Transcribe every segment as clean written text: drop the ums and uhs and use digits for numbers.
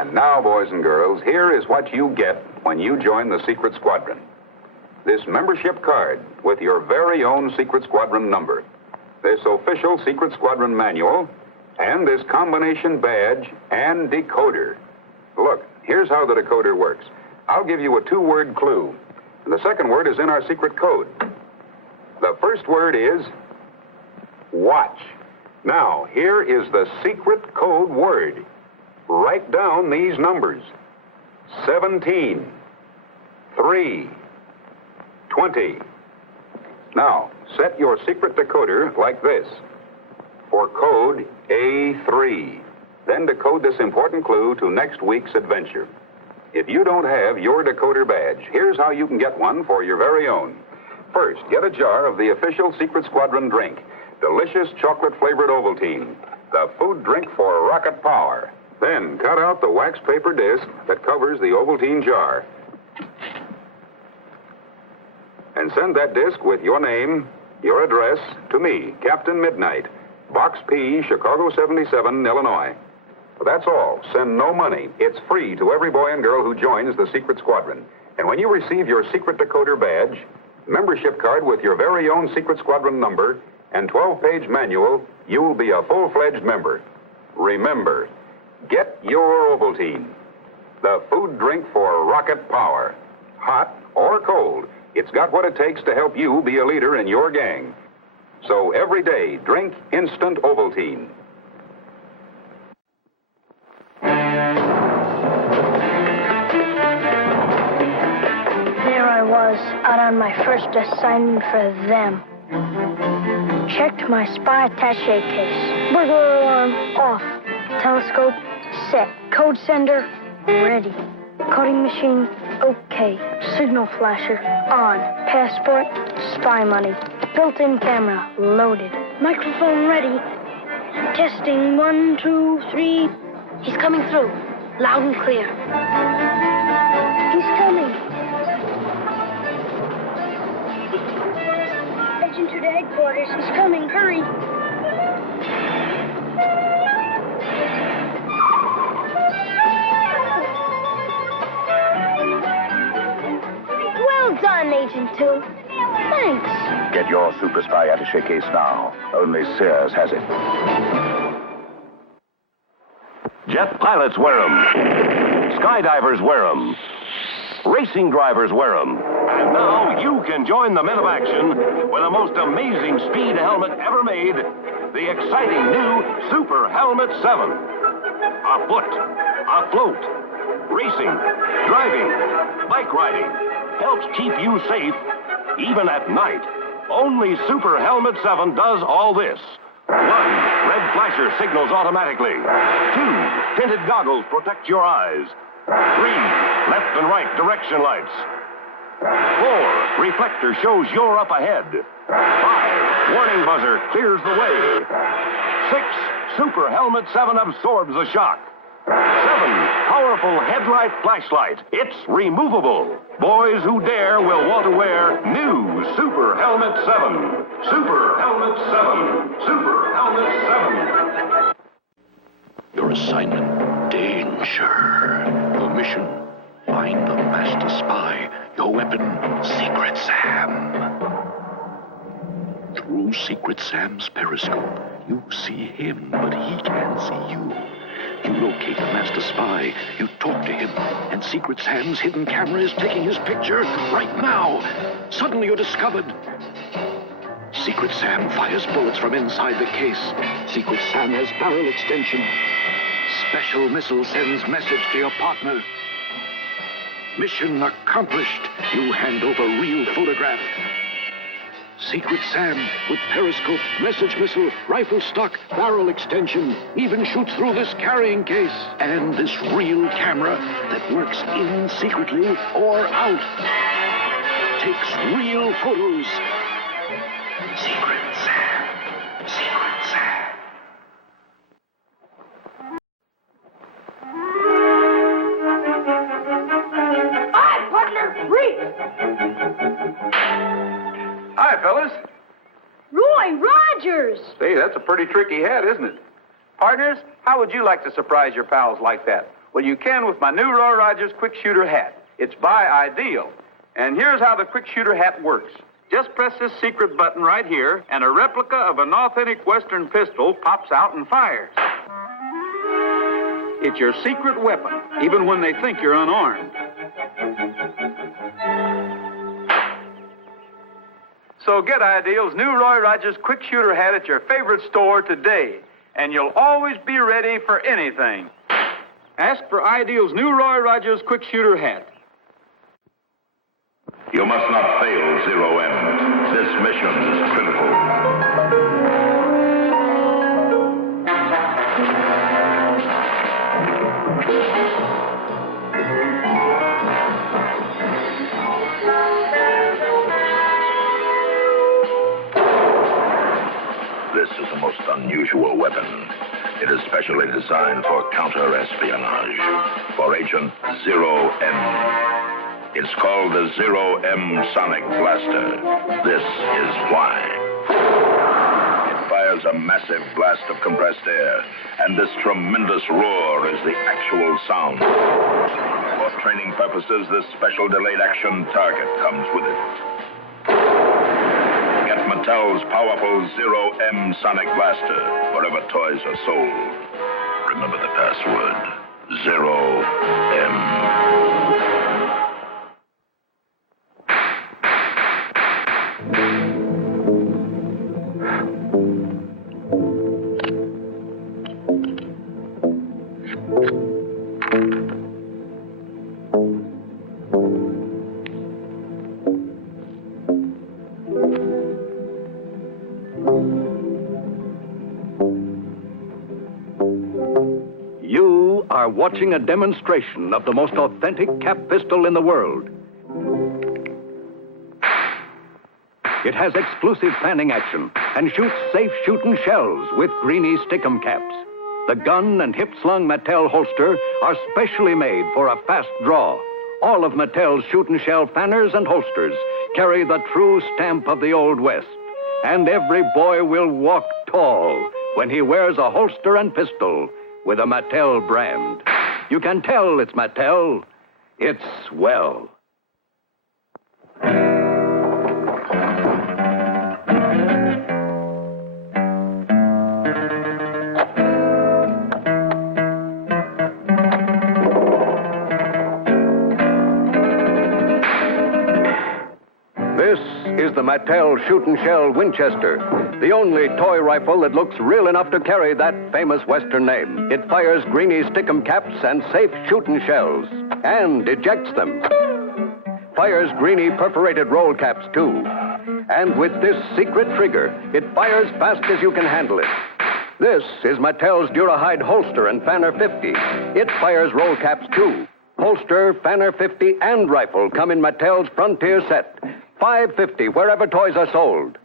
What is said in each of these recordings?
And now, boys and girls, here is what you get when you join the Secret Squadron. This membership card with your very own Secret Squadron number, this official Secret Squadron manual, and this combination badge and decoder. Look, here's how the decoder works. I'll give you a two-word clue. And the second word is in our secret code. The first word is watch. Now, here is the secret code word. Write down these numbers. 17, 3, 20. Now, set your secret decoder like this. For code A3. Then decode this important clue to next week's adventure. If you don't have your decoder badge, here's how you can get one for your very own. First, get a jar of the official Secret Squadron drink, delicious chocolate-flavored Ovaltine, the food drink for rocket power. Then cut out the wax paper disc that covers the Ovaltine jar. And send that disc with your name, your address, to me, Captain Midnight, Box P, Chicago 77, Illinois. That's all. Send no money. It's free to every boy and girl who joins the Secret Squadron. And when you receive your secret decoder badge, membership card with your very own Secret Squadron number, and 12-page manual, you'll be a full-fledged member. Remember, get your Ovaltine, the food drink for rocket power. Hot or cold, it's got what it takes to help you be a leader in your gang. So every day, drink instant Ovaltine. There I was, out on my first assignment for them. Checked my spy attaché case. Burglar alarm off. Telescope set. Code sender ready. Coding machine okay. Signal flasher on. Passport, spy money. Built-in camera loaded. Microphone ready. Testing 1, 2, 3. He's coming through. Loud and clear. He's coming. Agent to the headquarters. He's coming. Hurry. Well done, Agent 2. Thanks. Get your super spy attaché case now. Only Sears has it. Jet pilots wear them. Skydivers wear them. Racing drivers wear them. And now you can join the men of action with the most amazing speed helmet ever made, the exciting new Super Helmet 7. Afoot, afloat, racing, driving, bike riding, helps keep you safe even at night. Only Super Helmet 7 does all this. 1, red flasher signals automatically. 2, tinted goggles protect your eyes. 3, left and right direction lights. 4, reflector shows you're up ahead. 5, warning buzzer clears the way. 6, Super Helmet 7 absorbs the shock. 7, powerful headlight flashlight. It's removable. Boys who dare will want to wear new Super Helmet 7. Super Helmet 7. Super Helmet 7. Your assignment, danger. Your mission, find the master spy. Your weapon, Secret Sam. Through Secret Sam's periscope, you see him, but he can't see you. You locate the master spy, you talk to him, and Secret Sam's hidden camera is taking his picture right now. Suddenly you're discovered. Secret Sam fires bullets from inside the case. Secret Sam has barrel extension. Special missile sends message to your partner. Mission accomplished. You hand over real photograph. Secret Sam with periscope, message missile, rifle stock, barrel extension, even shoots through this carrying case. And this real camera that works in secretly or out. Takes real photos. Secret Sam. Secret Sam. Hi, partner. Reach. Hi, fellas. Roy Rogers. Say, that's a pretty tricky head, isn't it? Partners, how would you like to surprise your pals like that? Well, you can with my new Roy Rogers quick shooter hat. It's by Ideal. And here's how the quick shooter hat works. Just press this secret button right here, and a replica of an authentic Western pistol pops out and fires. It's your secret weapon, even when they think you're unarmed. So get Ideal's new Roy Rogers quick shooter hat at your favorite store today, and you'll always be ready for anything. Ask for Ideal's new Roy Rogers quick shooter hat. You must not fail Zero M. This mission is critical. This is a most unusual weapon. It is specially designed for counter-espionage, for Agent Zero M. It's called the Zero M Sonic Blaster. This is why. It fires a massive blast of compressed air, and this tremendous roar is the actual sound. For training purposes, this special delayed action target comes with it. Get Mattel's powerful Zero M Sonic Blaster wherever toys are sold. Remember the password, Zero M. You are watching a demonstration of the most authentic cap pistol in the world. It has exclusive fanning action and shoots safe shooting shells with Greenie Stickum caps. The gun and hip-slung Mattel holster are specially made for a fast draw. All of Mattel's shooting shell fanners and holsters carry the true stamp of the Old West. And every boy will walk tall when he wears a holster and pistol with a Mattel brand. You can tell it's Mattel. It's swell. This is the Mattel Shootin' Shell Winchester, the only toy rifle that looks real enough to carry that famous Western name. It fires Greenie Stickum caps and safe shootin' shells, and ejects them. Fires Greenie perforated roll caps, too. And with this secret trigger, it fires fast as you can handle it. This is Mattel's Durahide holster and Fanner 50. It fires roll caps, too. Holster, Fanner 50, and rifle come in Mattel's Frontier set. $5.50 wherever toys are sold.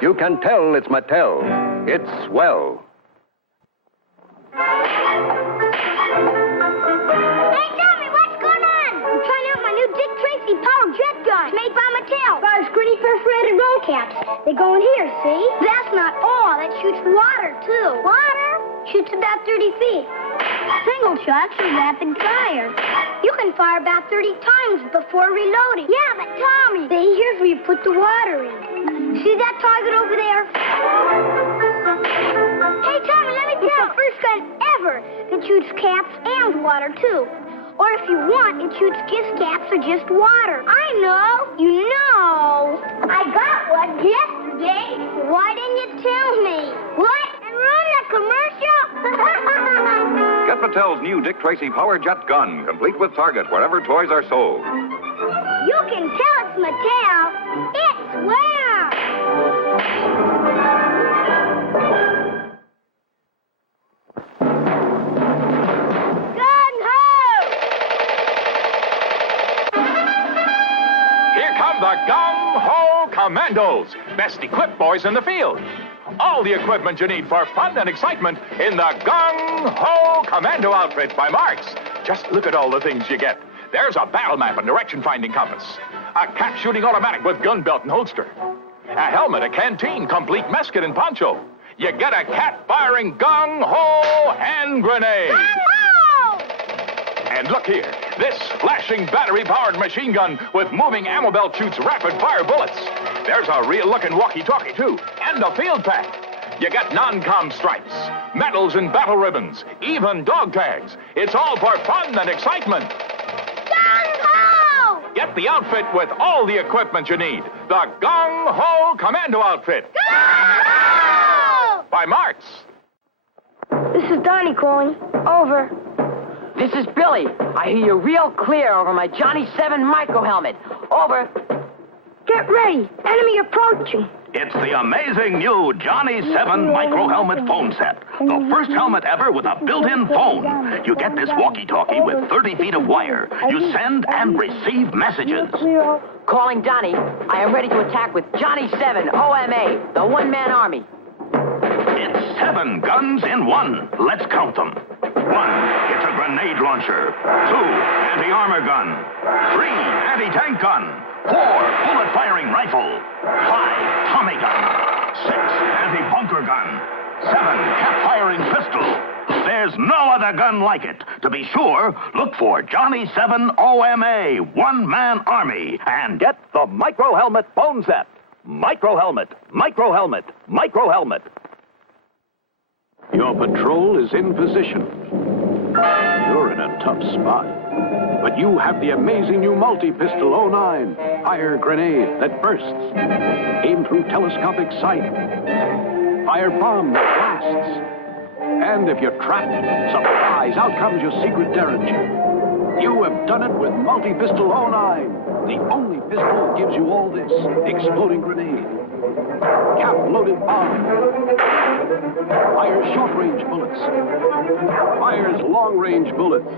You can tell it's Mattel. It's swell. Hey, Tommy, what's going on? I'm trying out my new Dick Tracy Power Jet Gun. Made by Mattel. Fires Greenie perforated roll caps. They go in here, see? That's not all. That shoots water, too. Water? Shoots about 30 feet. Single shots are rapid fire. You can fire about 30 times before reloading. Yeah, but Tommy, see, here's where you put the water in. See that target over there? Hey, Tommy, let me tell you. It's the first gun ever that shoots caps and water, too. Or if you want, it shoots gift caps or just water. I know. You know. I got one yesterday. Why didn't you tell me? What? And run the commercial? Get Mattel's new Dick Tracy Power Jet Gun, complete with target wherever toys are sold. You can tell it's Mattel. It's well. Gung-ho! Here come the Gung-Ho Commandos, best equipped boys in the field. All the equipment you need for fun and excitement in the Gung-Ho Commando outfit by Marx. Just look at all the things you get. There's a battle map and direction-finding compass, a cap-shooting automatic with gun belt and holster, a helmet, a canteen, complete musket and poncho. You get a cat-firing gung-ho hand grenade. Gung-ho! And look here, this flashing battery-powered machine gun with moving ammo belt shoots rapid-fire bullets. There's a real-looking walkie-talkie, too, and a field pack. You get non-com stripes, medals and battle ribbons, even dog tags. It's all for fun and excitement. Gung-ho! Get the outfit with all the equipment you need. The Gung-ho Commando outfit. Gung-ho! By Marks. This is Donnie calling. Over. This is Billy. I hear you real clear over my Johnny 7 micro helmet. Over. Get ready. Enemy approaching. It's the amazing new Johnny 7 micro helmet phone set. The first helmet ever with a built-in phone. You get this walkie-talkie with 30 feet of wire. You send and receive messages. Calling Donnie. I am ready to attack with Johnny 7 OMA, the one-man army. It's 7 guns in one. Let's count them. 1, it's a grenade launcher. 2, anti-armor gun. 3, anti-tank gun. 4, bullet-firing rifle. 5, Tommy gun. 6, anti-bunker gun. 7, cap-firing pistol. There's no other gun like it. To be sure, look for Johnny 7 OMA, one-man army, and get the micro helmet phone set. Micro helmet, micro helmet, micro helmet. Your patrol is in position. You're in a tough spot. But you have the amazing new multi-pistol 09 fire grenade that bursts, aim through telescopic sight, fire bomb that blasts. And if you're trapped, surprise, out comes your secret Derringer. You have done it with multi-pistol 09, the only pistol that gives you all this. Exploding grenade, cap-loaded bomb, fires short-range bullets, fires long-range bullets,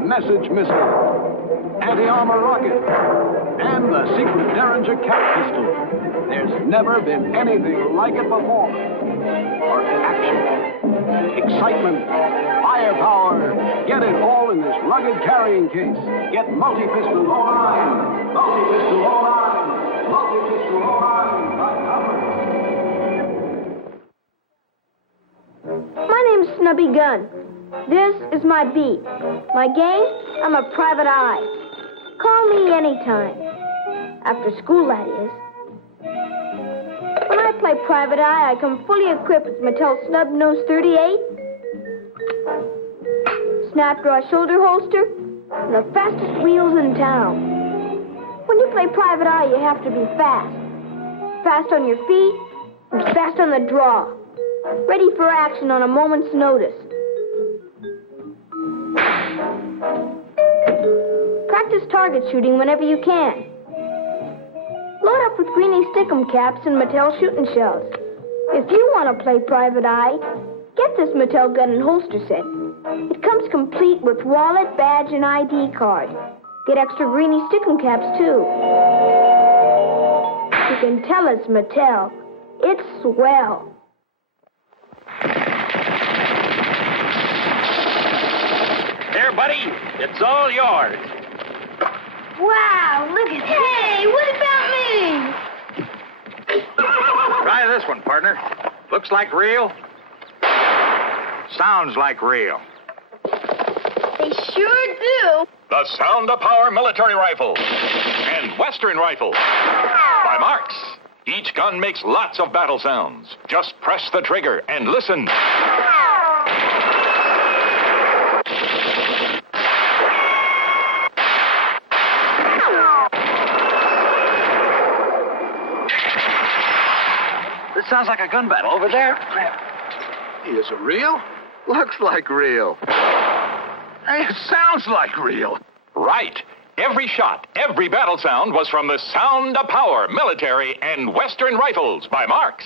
message missile, anti-armor rocket, and the secret Derringer cap pistol. There's never been anything like it before. For action, excitement, firepower, get it all in this rugged carrying case. Get multi-pistol 09, multi-pistol 09, multi-pistol 09 by Howard. My name's Snubby Gun. This is my beat. My game, I'm a private eye. Call me anytime. After school, that is. When I play private eye, I come fully equipped with Mattel Snub Nose 38, Snapdraw shoulder holster, and the fastest wheels in town. When you play private eye, you have to be fast. Fast on your feet, and fast on the draw. Ready for action on a moment's notice. Practice target shooting whenever you can. Load up with Greenie Stickum caps and Mattel shooting shells. If you want to play private eye, get this Mattel gun and holster set. It comes complete with wallet, badge, and ID card. Get extra Greenie Stickum caps, too. You can tell it's Mattel. It's swell. Here, buddy, it's all yours. Wow, look at that. Hey, what about me? Try this one, partner. Looks like real. Sounds like real. They sure do. The Sound of Power military rifle and Western rifle by Marks. Each gun makes lots of battle sounds. Just press the trigger and listen. This sounds like a gun battle over there. Is it real? Looks like real. Hey, it sounds like real. Right. Every shot, every battle sound was from the Sound of Power military and Western rifles by Marks.